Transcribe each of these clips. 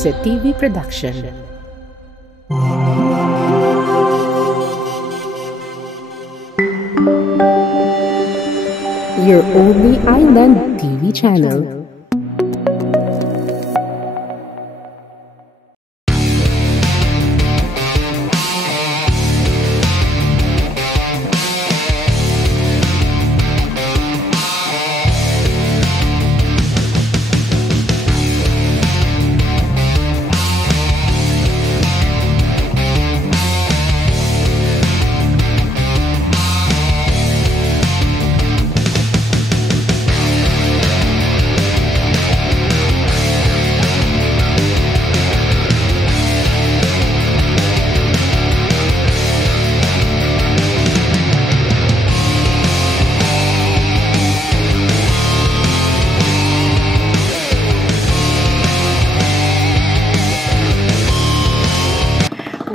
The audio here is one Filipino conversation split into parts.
Jose TV Production. Your only island TV channel.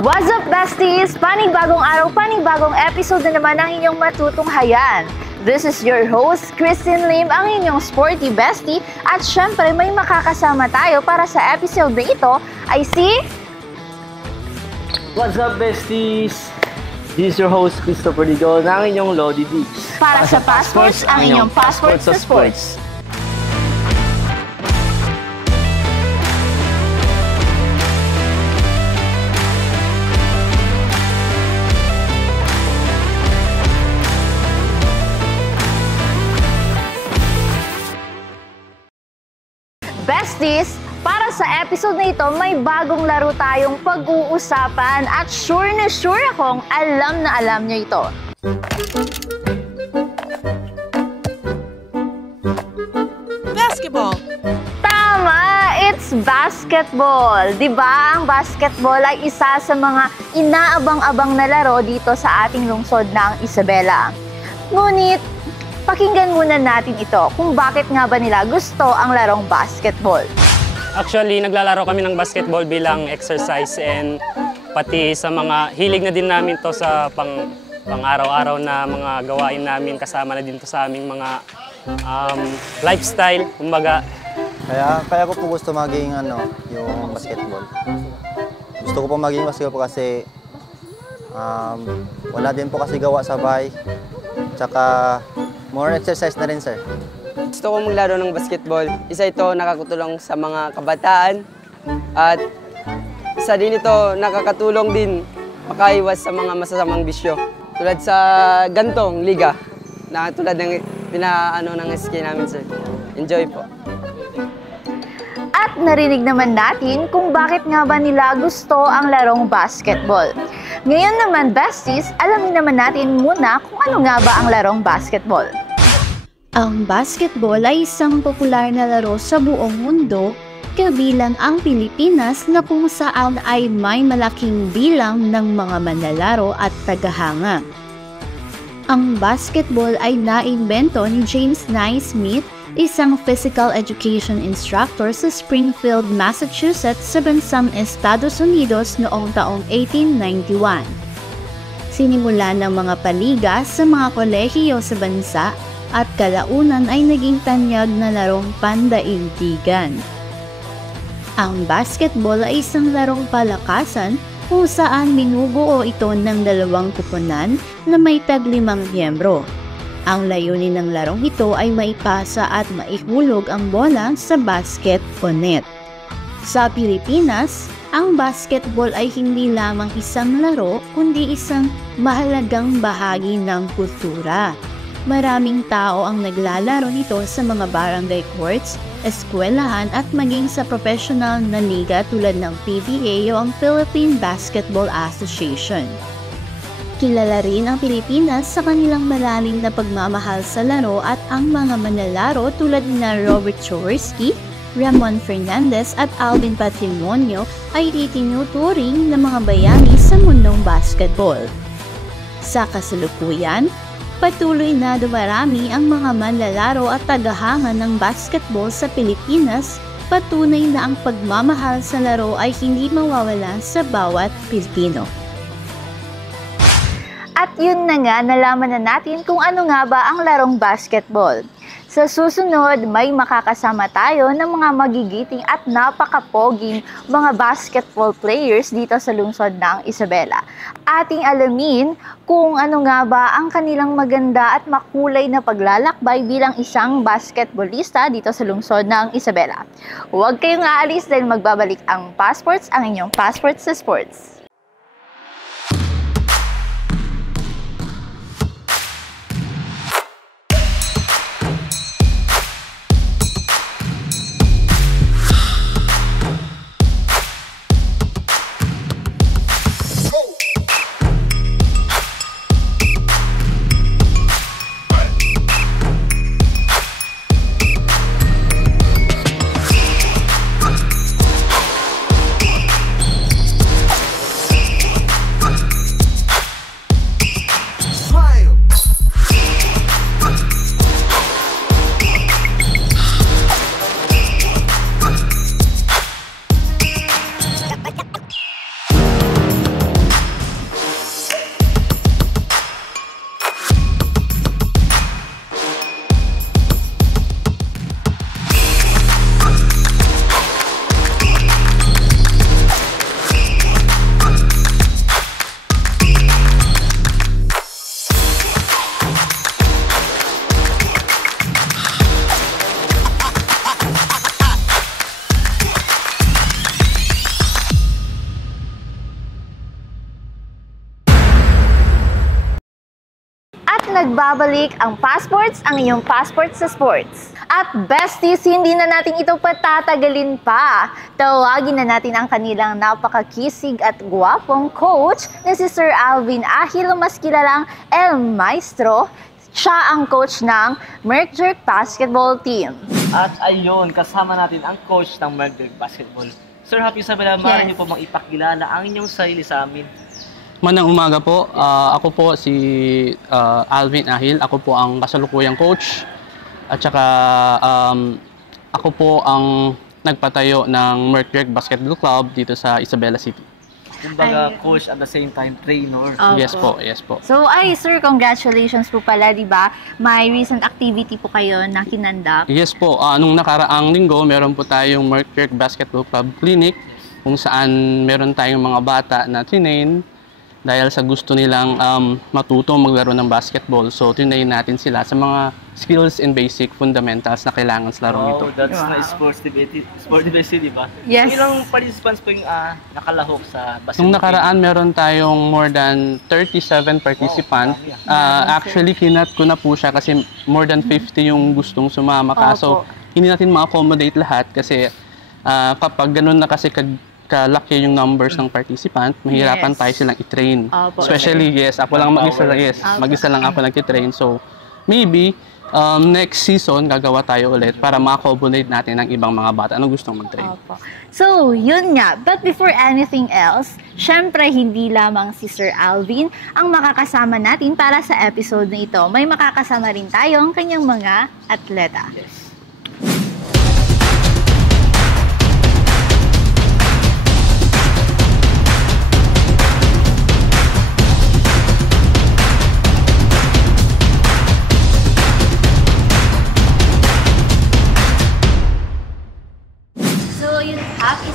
What's up, besties? Panibagong araw, panibagong episode na naman ang inyong matutunghayan. This is your host, Christine Lim, ang inyong sporty bestie. At syempre, may makakasama tayo para sa episode na ito ay si... What's up, besties? This is your host, Christopher Digo, ng inyong Lodi D. Para sa Passports, ang inyong passport sa sports. Besties, para sa episode na ito, may bagong laro tayong pag-uusapan at sure na sure akong alam na alam niyo ito. Basketball! Tama! It's basketball! Diba? Ang basketball ay isa sa mga inaabang-abang na laro dito sa ating lungsod ng Isabela. Ngunit, pakinggan muna natin ito kung bakit nga ba nila gusto ang larong basketball. Actually, naglalaro kami ng basketball bilang exercise and pati sa mga hilig na din namin to sa pang-araw-araw na mga gawain namin, kasama na din to sa aming mga lifestyle, kumbaga. Kaya ko po gusto maging yung basketball. Gusto ko po maging basketball kasi wala din po kasi gawa sa bahay. Tsaka more exercise na rin, sir. Gusto ko maglaro ng basketball. Isa ito nakakatulong sa mga kabataan at isa din ito nakakatulong din makaiwas sa mga masasamang bisyo. Tulad sa gantong liga na tulad ng ng SK namin, sir. Enjoy po. At narinig naman natin kung bakit nga ba nila gusto ang larong basketball. Ngayon naman, besties, alamin naman natin muna kung ano nga ba ang larong basketball. Ang basketball ay isang popular na laro sa buong mundo, kabilang ang Pilipinas na kung saan ay may malaking bilang ng mga manlalaro at tagahanga. Ang basketball ay naimbento ni James Naismith, isang physical education instructor sa Springfield, Massachusetts sa bansang Estados Unidos noong taong 1891. Sinimula ng mga paliga sa mga kolehiyo sa bansa at kalaunan ay naging tanyag na larong pandaigdigan. Ang basketball ay isang larong palakasan kung saan binubuo ito ng dalawang kuponan na may tag-5 miyembro. Ang layunin ng larong ito ay maipasa at maihulog ang bola sa basket o net. Sa Pilipinas, ang basketball ay hindi lamang isang laro kundi isang mahalagang bahagi ng kultura. Maraming tao ang naglalaro nito sa mga barangay courts, eskwelahan at maging sa professional na liga tulad ng PBA o ang Philippine Basketball Association. Kilala rin ang Pilipinas sa kanilang malalim na pagmamahal sa laro at ang mga manlalaro tulad na Robert Jaworski, Ramon Fernandez at Alvin Patrimonio ay itinuturing na mga bayani sa mundong basketball. Sa kasalukuyan, patuloy na dumarami ang mga manlalaro at tagahanga ng basketball sa Pilipinas, patunay na ang pagmamahal sa laro ay hindi mawawala sa bawat Pilipino. At yun na nga, nalaman na natin kung ano nga ba ang larong basketball. Sa susunod, may makakasama tayo ng mga magigiting at napakapoging mga basketball players dito sa lungsod ng Isabela. Ating alamin kung ano nga ba ang kanilang maganda at makulay na paglalakbay bilang isang basketballista dito sa lungsod ng Isabela. Huwag kayong aalis dahil magbabalik ang Passports, ang inyong Passports sa Sports. Nagbabalik ang Passports, ang iyong Passports sa Sports. At besties, hindi na natin ito patatagalin pa. Tawagin na natin ang kanilang napakakisig at guwapong coach na si Sir Alvin Ahil, mas kilalang El Maestro. Siya ang coach ng Merkjerk Basketball Team. At ayun, kasama natin ang coach ng Merkjerk Basketball. Sir Happy Isabela, maaari niyo po bang ipakilala ang inyong sarili sa amin? Manang umaga po, ako po si Alvin Ahil, ako po ang kasalukuyang coach at saka ako po ang nagpatayo ng Merkjerk Basketball Club dito sa Isabela City. Kumbaga coach at the same time trainer. Yes po, yes po. So sir, congratulations po pala, di ba? May recent activity po kayo na kinandak. Yes po, nung nakaraang linggo, meron po tayong Merkjerk Basketball Club Clinic kung saan meron tayong mga bata na trinain dahil sa gusto nilang matuto maglaro ng basketball. So, tinayin natin sila sa mga skills and basic fundamentals na kailangan sa larong ito. That's nice sportivity, di ba? Yes. So, ilang participants po yung nakalahok sa basketball? Nung nakaraan, meron tayong more than 37 participants. Actually, kinat ko na po siya kasi more than 50 yung gustong sumama. Kaso, hindi natin ma-accommodate lahat kasi kapag ganun na kasi kalaki yung numbers ng participant, mahirapan tayo silang i-train. Especially, ako lang mag-isa lang ako nag-train. So, maybe, next season, gagawa tayo ulit para ma-accommodate natin ang ibang mga bata na gustong mag-train. So, yun nga. But before anything else, syempre, hindi lamang si Sir Alvin ang makakasama natin para sa episode na ito. May makakasama rin tayo ang kanyang mga atleta. Yes.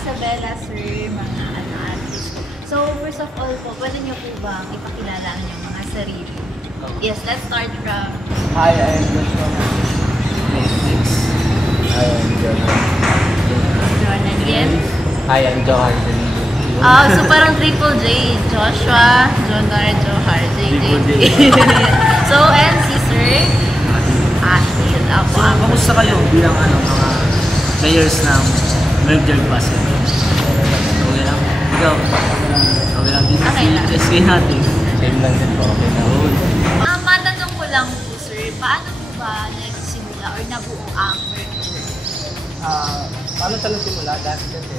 Isabela, sir, mga artist. So, first of all po, pwede niyo po bang ipakilala ang inyong mga sarili? Yes, let's start from... Hi, I am Joshua. Hi, I'm John again. Hi, I'm Johan. So parang Triple J. Joshua, Jonar, Johar, JJ. So, and si Sir Ahil. So, kamusta kayo bilang mga players ng Merkjerk Basketball? Okay lang? Ikaw? Okay lang din si SK natin? Same lang din po. Okay na. Matanong ko lang po, sir, paano po ba nagsimula or nabuo ang Merkjerk? Paano tayo simula? Dati kasi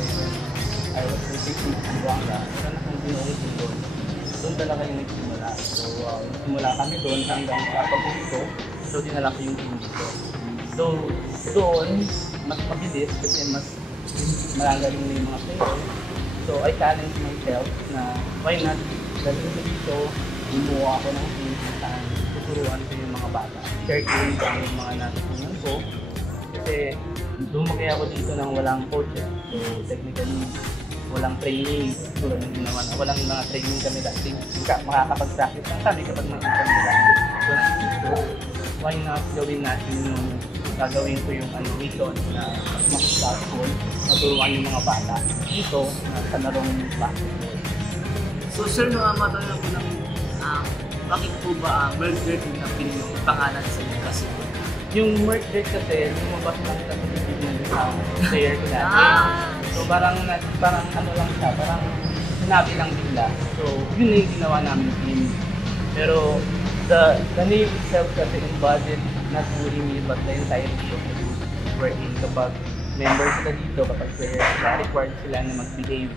I was basically in Buanga. Meron akong binuong doon. Doon talaga yung nagsimula. So, nagsimula kami doon hanggang sa pag-uwi. So, dinala ko yung team dito. So, doon, mas mabilis kasi mas malagaling na yung mga player. So, I challenge myself na why not dahil dito, bumuo ako ng team saan tuturuan ko yung mga bata. Share ko rin yung mga natutunan ko. Kasi lumaki ako dito nang walang coach. So technically, walang training. Tulad ng ginawa na walang mga training kami dati. Makakapag-practice lang kami kapag makita kami dati. So why not gawin natin yung gagawin ko yung reason na mas basketball, maturuan yung mga bata dito sa larong basketball. So sir, matanong ko lang, bakit po ba Murder na yung pangalan sa inyo kasi? Yung Murder kasi, lumabas lang sa Pilipinas sa player ko dati. So parang ano lang siya, parang sinabi lang bigla. So yun na yung ginawa namin team. Pero the name itself kasi embodied not only me but the entire team working. Kapag members sila dito, kapag players sila, required sila na mag-behave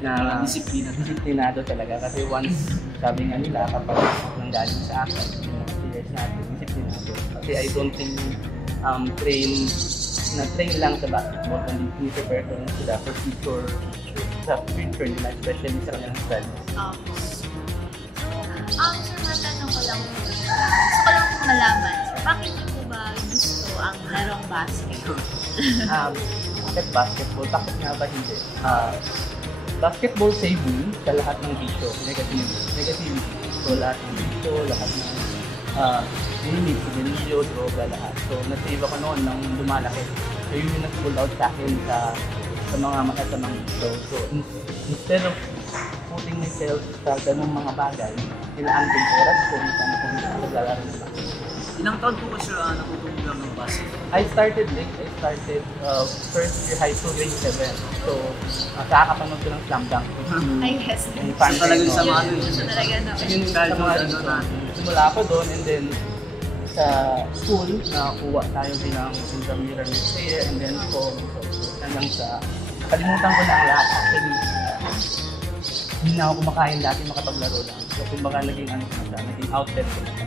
na disiplinado talaga. Kasi once, sabi nga nila, kapag nanggaling sa akin, yung mga players natin, disiplinado. Kasi I don't think train lang sa basketball, kundi ni-prepare ko lang sila for future nila, especially sa kanilang studies. Sir, matanong ko lang po. Gusto ko lang pong malaman, bakit niyo po ba gusto ang larong basketball? Bakit basketball? Bakit nga ba hindi? Basketball save me sa lahat ng bisyo, negativity. So lahat ng bisyo, lahat ng limit, sigarilyo, droga, lahat. So na-save ako noon nang lumalaki. So yun yung nag-pull out sa akin sa mga matatamang bisyo. So instead of putting myself sa ganung mga bagay, kailangan kong oras ko kung naglalaro ng basketball. Ilang taon po ba siya natutulong ng basketball? I started late. I started first year high school, grade 7. So, nakakapanood ko ng Slam Dunk. Ay, yes. Yung fan talagang sa mga Yun talaga na. yun sa mga reason. Simula ako doon and then sa school, nakakuha tayo bilang intramural player and then so hanggang sa kalimutan ko na ang lahat. Actually, hindi na ako kumakain dati makapaglaro lang. So, kumbaga naging ano ko na siya, naging outlet ko na siya.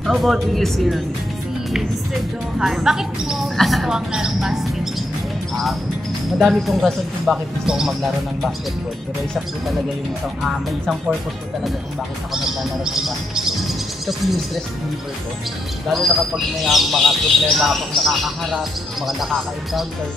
How about you, Sir? Si Mr. Johar, bakit mo gusto ang larong basketball? Madami pong rason kung bakit gusto kong maglaro ng basketball. Pero isa po talaga yung may isang purpose po talaga kung bakit ako naglalaro ng basketball. Ito po yung stress reliever ko. Lalo na kapag may mga problema akong nakakaharap, mga nakaka-encounter,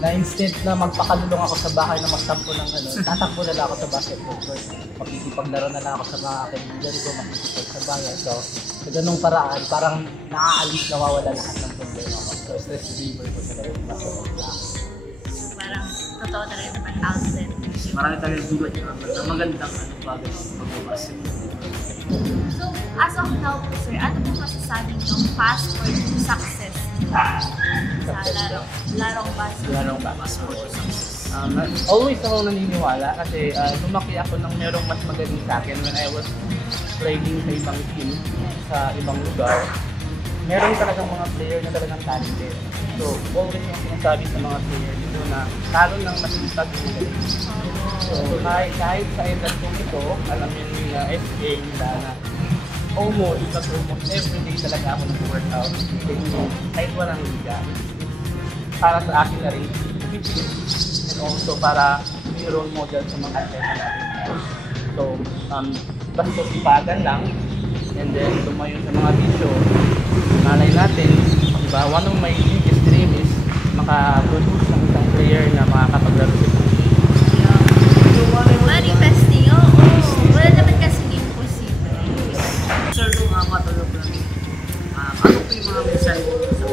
na instead na magpakalulong ako sa bahay na magtampo ng tatakbo na lang ako sa basketball court. Makikipaglaro na lang ako sa mga kaibigan ko, makikipag sa bayan. So, sa ganung paraan, parang naaalis, nawawala lahat ng problema ko. So, stress reliever ko talaga yung basketball. Parang totoo talaga naman outlet. Marami tayong bulat na magandang bagay sa pag-basketball. So, as of now po sir, ano po masasabi niyong passport to success sa larong basketball? Larong basketball. Always ako naniniwala kasi lumaki ako nang merong mas magaling sa akin when I was playing sa ibang team, sa ibang lugar. Meron talagang mga player na talagang talented. So, always yung sinasabi sa mga player dito na talo ng mas isag yung galing. So, kahit sa edad kong ito, alam yun yung SK nila na almost everyday talaga ako nag-workout. Kahit walang liga. Para sa akin na rin, and also para may role model sa mga atleta natin. So, basta ipagan lang, and then tumayo sa mga bisyo, malay natin, diba, one of my biggest dream is makaproduce ng isang player na makakapaglaro sa Manifesting, oo. Wala naman kasi imposible. Sir, kung matulog lang, ano po yung mga mensahe mo sa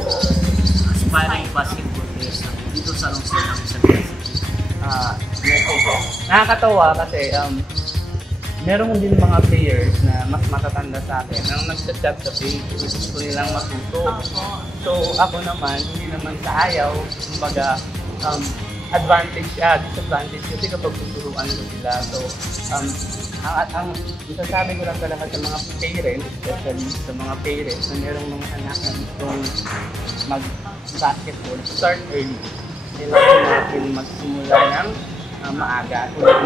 aspiring basketball players dito sa lungsod ng Isabela? Nakakatawa kasi meron din mga players na mas matatanda sa akin ang nagchat-chat sa page, gusto nilang matuto. So ako naman, hindi naman sa ayaw, kumbaga disadvantage kasi kapag tuturuan ko sila. So ang isasabi ko lang talaga sa mga parents, especially sa mga parents na merong mga anak na gustong mag-basketball, start early. Kailangan natin magsimula ng maaga. Tulad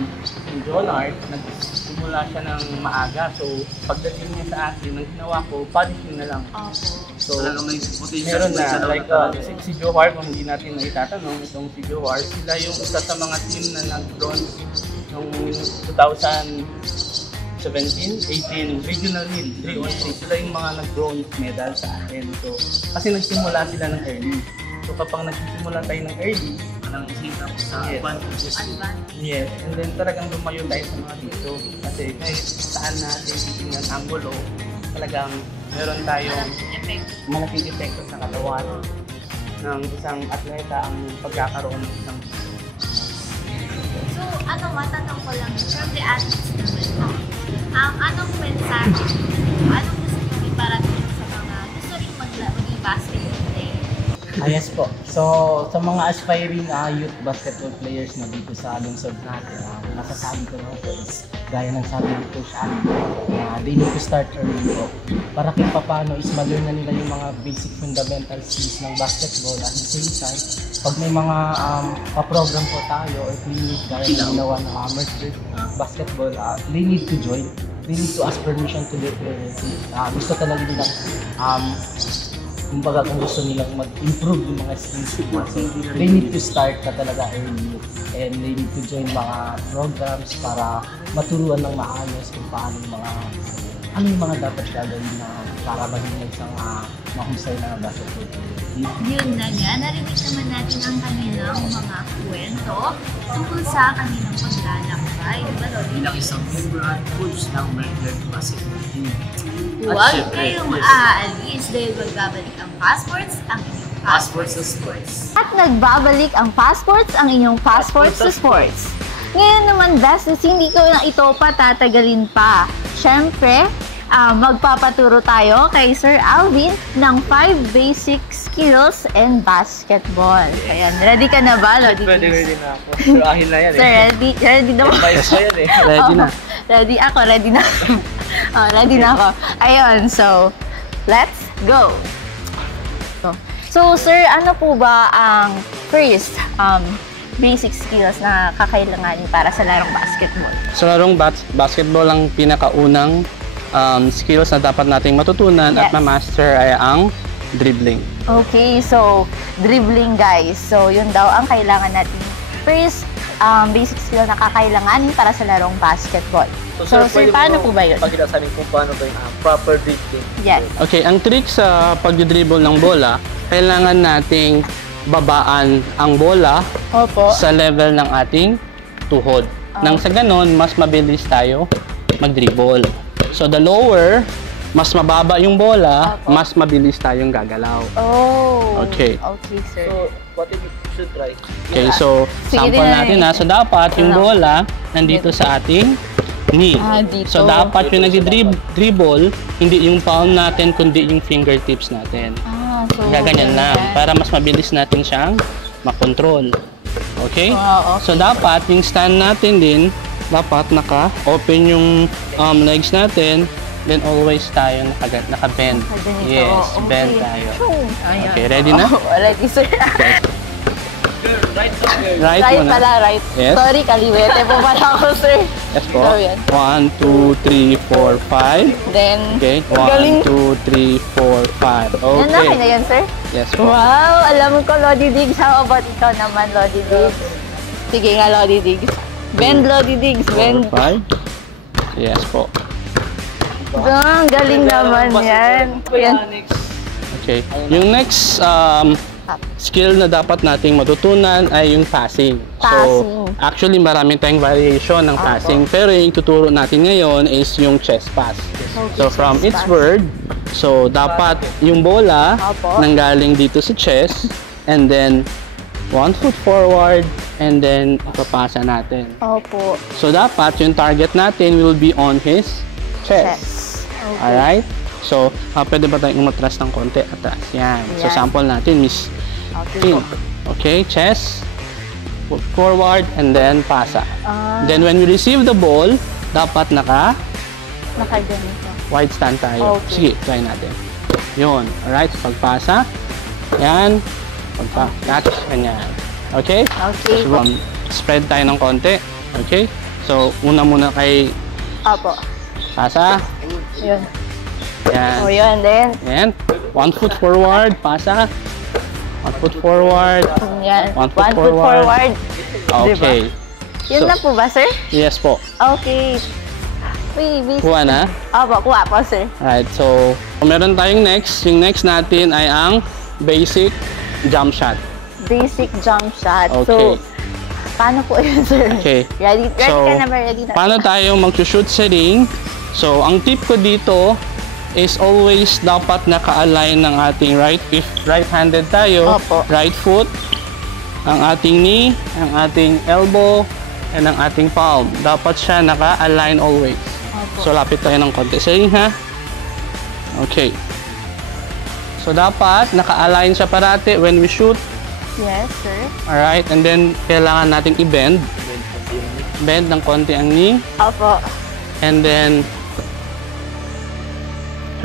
ni Jonard, nagsimula siya ng maaga. So, pagdating niya sa akin, ang ginawa ko, polishing na lang. So, meron na, like si Johar, kung hindi natin naitatanong, itong si Johar, sila yung isa sa mga team na nag-bronze noong 2016 17, 18 regional meet, 3 on 3. Sila yung mga nag-bronze medal sa atin. So, kasi nagsimula sila ng early. So, kapag nagsimula tayo ng early, Anong isita ko sa Yes. advantages din. yes, and then talagang lumayo tayo sa mga dito. Kasi kahit saan natin titingnan ang gulo, talagang meron tayong malaking epekto sa katawan ng isang atleta ang pagkakaroon ng isang So, matanong ko lang, from the athletes naman, anong mensahe, anong gusto nyo iparating sa mga gusto rin maging basketball player? Yes po. So, sa mga aspiring youth basketball players na dito sa lungsod natin, masasabi ko naman po is, gaya ng sabi ni Coach Ali, they need to start early po. Para kahit paano is ma-learn na nila yung mga basic fundamental skills ng basketball. At the same time, pag may mga pa-program po tayo or clinic gaya ng ginawa ng Mercy Basketball, they need to join. They need to ask permission to their parents. Gusto talaga nila kumbaga kung gusto nilang mag-improve yung mga skills nila. So, they need to start na talaga early and they need to join mga programs para maturuan ng maayos kung paano yung mga dapat gagawin na para maging isang mahusay na basketball player. Yun na nga, narinig naman natin ang kanilang mga kwento tungkol sa kanilang paglalakbay. Diba, Lodi? Bilang isang member at coach ng Mercury Basketball Team. Huwag syempre, kayong yes. aalis dahil magbabalik ang passports, ang inyong Passports sa sports. At nagbabalik ang passports, ang inyong passports sa sports. Ngayon naman, Besties, hindi ko na ito patatagalin pa. Siyempre, magpapaturo tayo kay Sir Alvin ng 5 basic skills in basketball. Ayan, ready ka na ba, Lodi? Ready na ako. Pero ahil na yan Sir, ready na ba? Advice ko yan Ready na. Ready ako, ready na. Ready na ako. Ayun, so, let's go. So, sir, ano po ba ang first basic skills na kakailanganin para sa larong basketball? Sa larong basketball, ang pinakaunang skills na dapat nating matutunan at ma-master ay ang dribbling. Okay, so dribbling, guys. So, yun daw ang kailangan natin first basic skill na kakailanganin para sa larong basketball. So, sir, paano po ba yun? Pakita sa amin kung paano ba yung proper dribbling. Yes. Okay, ang trick sa pag-dribble ng bola, kailangan nating babaan ang bola Opo. sa level ng ating tuhod. Nang sa ganon, mas mabilis tayo mag-dribble. So, the lower, mas mababa yung bola, mas mabilis tayong gagalaw. Oh. Okay. Okay, sir. So, what if you should try? Okay, so Sige sample din. natin na. So, dapat yung bola nandito sa ating knee. Dito. So, dapat yung nag-dribble, hindi yung palm natin, kundi yung fingertips natin. So, Gaganyan lang, para mas mabilis natin siyang makontrol. Okay? So, dapat yung stand natin din, dapat naka-open yung legs natin, then always tayo naka-bend. Yes, bend tayo. Okay, ready na? Ready, sir. Right Right muna. pala, right. Yes. Sorry, kaliwete po pala ako, sir. Yes po. So, yan. 1, 2, 3, 4, 5. Then, Okay, galing. 1, 2, 3, 4, 5. Yan na, Okay. na yan, sir. Yes po. Wow, alam ko, Lodi Diggs. How about ikaw naman, Lodi Diggs? Sige nga, Lodi Diggs. Bend, Lodi Diggs. 4, Bend. 5. Yes po. Ang galing naman yan. Yan. Okay. Yung next skill na dapat nating matutunan ay yung passing. So, actually marami tayong variation ng passing. Pero yung tuturo natin ngayon is yung chest pass. So, from its word, so dapat yung bola nanggaling dito sa chest and then 1 foot forward and then ipapasa natin. Opo. So, dapat yung target natin will be on his chest. Okay. Alright? So, pwede ba tayong umatras ng konti? Atras. Yan. So, sample natin, Miss Pin. Okay, chest, foot forward, and then pasa. Then, when we receive the ball, dapat Nakaganito. wide stand tayo. Okay. Sige, try natin. Yun. Alright, so pagpasa. Yan. Catch. Ganyan. Okay? Okay. So, spread tayo ng konti. Okay? So, una muna kay Opo. pasa. Yun. Yan. O, yun. Then, And 1 foot forward, pasa. 1 foot forward. yan. 1 1 foot foot forward. Okay. Yun So, na po ba, sir? yes po. Okay. basic. Kuha na? Opo, kuha po, sir. Alright, so meron tayong next. Yung next natin ay ang basic jump shot. Basic jump shot. Okay. So, paano po yun, sir? Okay. Ready So, ka na ba? Ready na? paano tayo mag-shoot sa ring? So, ang tip ko dito is always dapat naka-align ng ating if right-handed tayo, Opo. right foot, ang ating knee, ang ating elbow, and ang ating palm. Dapat siya naka-align always. Opo. So, lapit tayo ng konti sa ring, ha? Okay. So, dapat naka-align siya parati when we shoot. Yes, sir. Alright, and then kailangan nating i-bend. Bend ng konti ang knee. Opo. And then,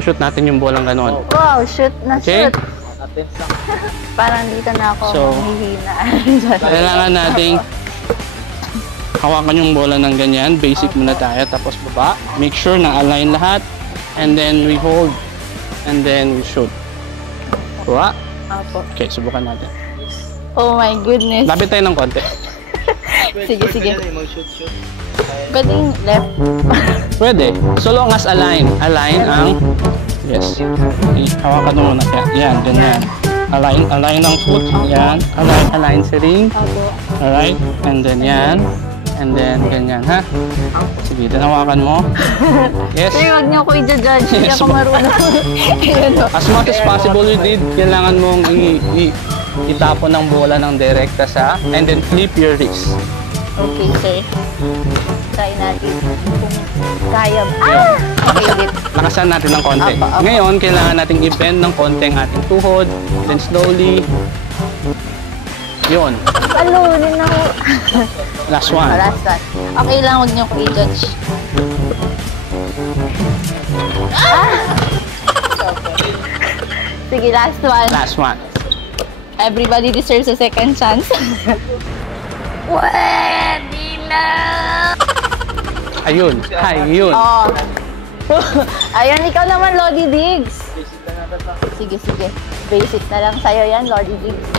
shoot natin yung bolang ganon. Wow, shoot na Okay? shoot. Parang dito na ako So, mahihina. Kailangan nating hawakan yung bola ng ganyan. Basic muna tayo, tapos baba. Make sure na align lahat. And then we hold. And then we shoot. Kuha. Opo. Okay, subukan natin. Oh my goodness. Lapit tayo ng konti. Sige, sige. Pwedeng left. Pwede. So long as align. Align ang... Yes. Hawakan mo muna. Yan, ganyan. Align ang foot. Yan. Align sa ring. Alright. And then yan. And then ganyan, ha? Sige, then hawakan mo. Yes. Sir, huwag niyo ako i-judge. Hindi ako marunong. Ayan o. As much as possible you did, kailangan mong itapon ng bola ng direkta sa, and then flip your wrist. Okay, sir. Try natin kung kaya. Ah! Okay, ulit. Lakasan natin ng konti. Apa. Ngayon, kailangan nating i-bend ng konti ang ating tuhod, then slowly. Yun. Alunin ako. Last one. Last one. Okay lang, huwag niyo ako i-judge. Ah! Sige, last one. Last one. Everybody deserves a second chance. Pwede na! Ayun. Hi, yun. Oh. Ayun, ikaw naman, Lodi Diggs. Sige, sige. Basic na lang sa'yo yan, Lodi Diggs.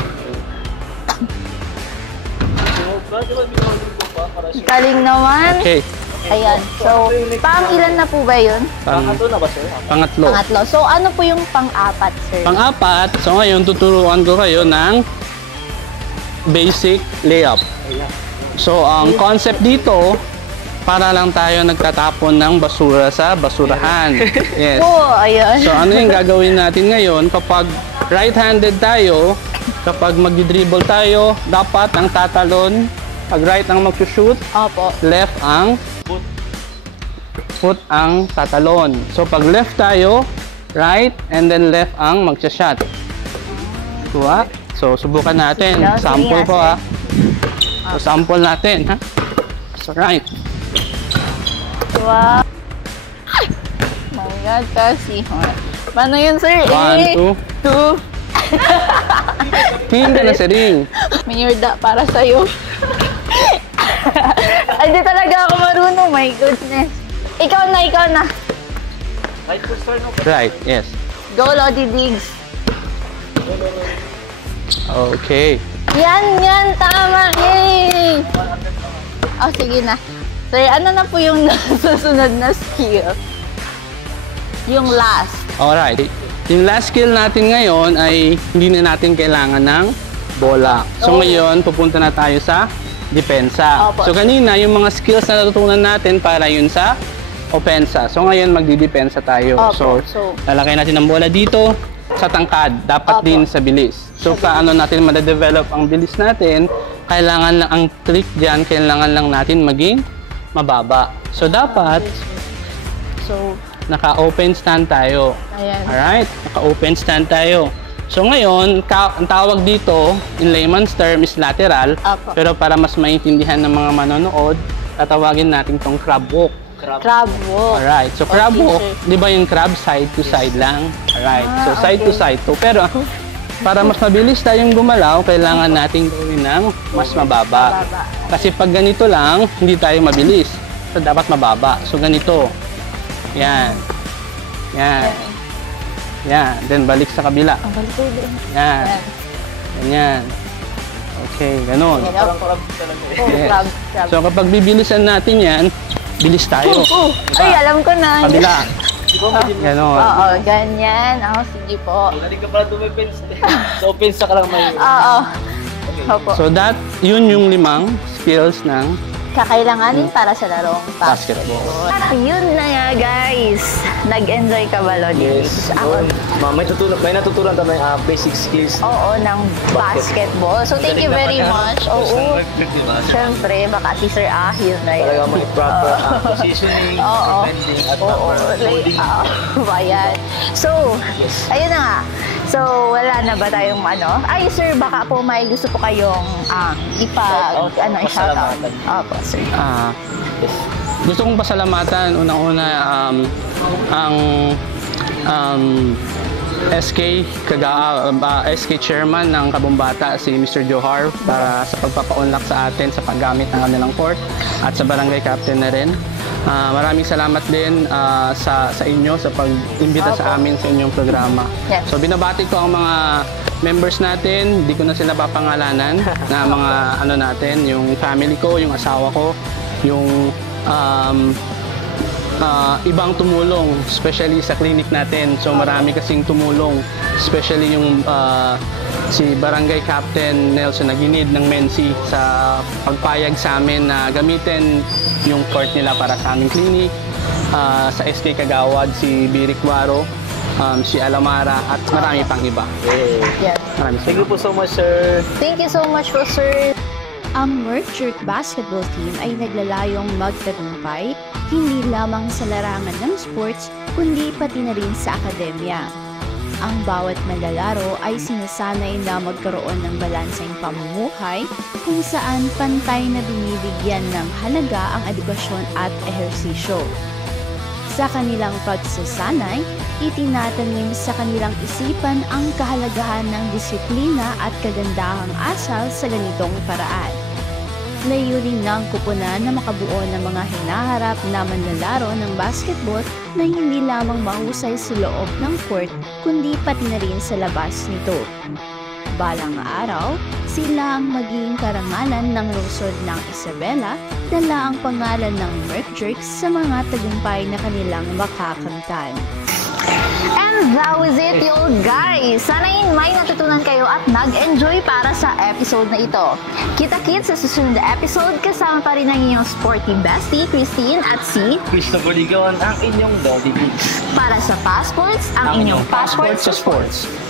Galing naman. Okay. Ayan. So, pang-ilan na po ba yun? Pangatlo. Pangatlo. So, ano po yung pang-apat, sir? Pang-apat, so ngayon tuturuan ko kayo ng basic layup. So, ang concept dito, para lang tayo nagtatapon ng basura sa basurahan. Yes. Oo, ayan. So, ano yung gagawin natin ngayon? Kapag right-handed tayo, kapag mag-dribble tayo, dapat ang tatalon, pag right ang mag-shoot, Opo. left ang foot ang tatalon. So, pag left tayo, right, and then left ang mag-shot. Kuha. So, subukan natin. Sige, Sample sige, po, ha. So, sample natin, ha. So, right. Wow. My God, kasi. Paano yun, sir? 1, 2. 2. Tingin ka na sa ring. Mayurda para sa'yo. Ay, di talaga ako marunong. My goodness. Ikaw na. Right, yes. Go, Lodi Diggs. Okay. Yan, tama. Yay! Oh, sige na. Sir, ano na po yung susunod na skill? Yung last. Alright. Yung last skill natin ngayon ay hindi na natin kailangan ng bola. So ngayon, pupunta na tayo sa depensa. Opo. So kanina, yung mga skills na natutunan natin para yun sa opensa. So ngayon, magdidepensa tayo. Opo. So, lalagay natin ang bola dito sa tangkad. Dapat Opo. din sa bilis. So paano natin ma-develop ang bilis natin? Kailangan lang ang trick dyan, kailangan lang natin maging mababa. So dapat, naka-open stand tayo. Ayan. Alright? Naka-open stand tayo. So ngayon, ang tawag dito, in layman's term, is lateral. Apo. Pero para mas maintindihan ng mga manonood, tatawagin natin tong crab walk. Crab walk. Alright. So crab Okay, walk, sir. di ba yung crab side to side lang? Alright. So side to side to. Pero para mas mabilis tayong gumalaw, kailangan nating gawin ng mas mababa. Kasi pag ganito lang, hindi tayo mabilis. So dapat mababa. So ganito. Yan. Yan. Yan. Then balik sa kabila. Ang balik ko din. Yan. Ganyan. Okay, ganun. Oh, Yes. crab. So kapag bibilisan natin yan, bilis tayo. Ay, alam ko na. Kabila. Ganon. Oo, ganyan. Sige po. Galing ka pala dumipins. So, pinsa ka lang may... Oo. Opo. So yun yung 5 skills ng Kakailanganin para sa larong basketball. At yun na nga guys. Nag-enjoy ka ba, Lodi? Ako, May natutunan kami basic skills. oo, ng basketball. So thank you very much. Oo. Siyempre, baka si Sir Ahil na yun. Talaga may proper positioning, Oo. defending, at Oo, proper like, holding. bayan. So, ayun na nga. So, wala na ba tayong ano? Ay, sir, baka po may gusto po kayong i-shoutout. Opo, sir. Gusto kong pasalamatan unang-una ang SK Chairman ng Kabumbata, si Mr. Johar, para sa pagpapaunlak sa atin sa paggamit ng kanilang court, at sa Barangay Captain na rin. Maraming salamat din sa inyo sa pag-imbita sa amin sa inyong programa. Yes. So binabati ko ang mga members natin, di ko na sila papangalanan, na mga natin, yung family ko, yung asawa ko, yung ibang tumulong, especially sa clinic natin. So marami kasing tumulong, especially yung si Barangay Captain Nelson Aguinid ng Mensi sa pagpayag sa amin na gamitin yung court nila para sa aming clinic. Sa SK Kagawad, si Birik Waro, si Alamara, at marami pang iba. Yes. Thank you po so much, sir. Thank you so much po, sir. Ang Merchurk basketball team ay naglalayong magtagumpay hindi lamang sa larangan ng sports kundi pati na rin sa akademya. Ang bawat manlalaro ay sinasanay na magkaroon ng balanseng pamumuhay kung saan pantay na binibigyan ng halaga ang edukasyon at ehersisyo. Sa kanilang pagsasanay, itinatanim sa kanilang isipan ang kahalagahan ng disiplina at kagandahang asal sa ganitong paraan. Layunin ng kupunan na makabuo ng mga hinaharap na manlalaro ng basketball na hindi lamang mahusay sa loob ng court kundi pati na rin sa labas nito. Balang araw, sila ang magiging karangalan ng lungsod ng Isabela, dala ang pangalan ng Merchurk sa mga tagumpay na kanilang makakamtan. And that was it, you guys! Sana'y may natutunan kayo at nag-enjoy para sa episode na ito. Kita-kits sa susunod na episode, kasama pa rin ang inyong sporty bestie, Christine, at si Christopher Ligawan, ang inyong Dodi Beats. para sa Passports, ang inyong passport sa sports.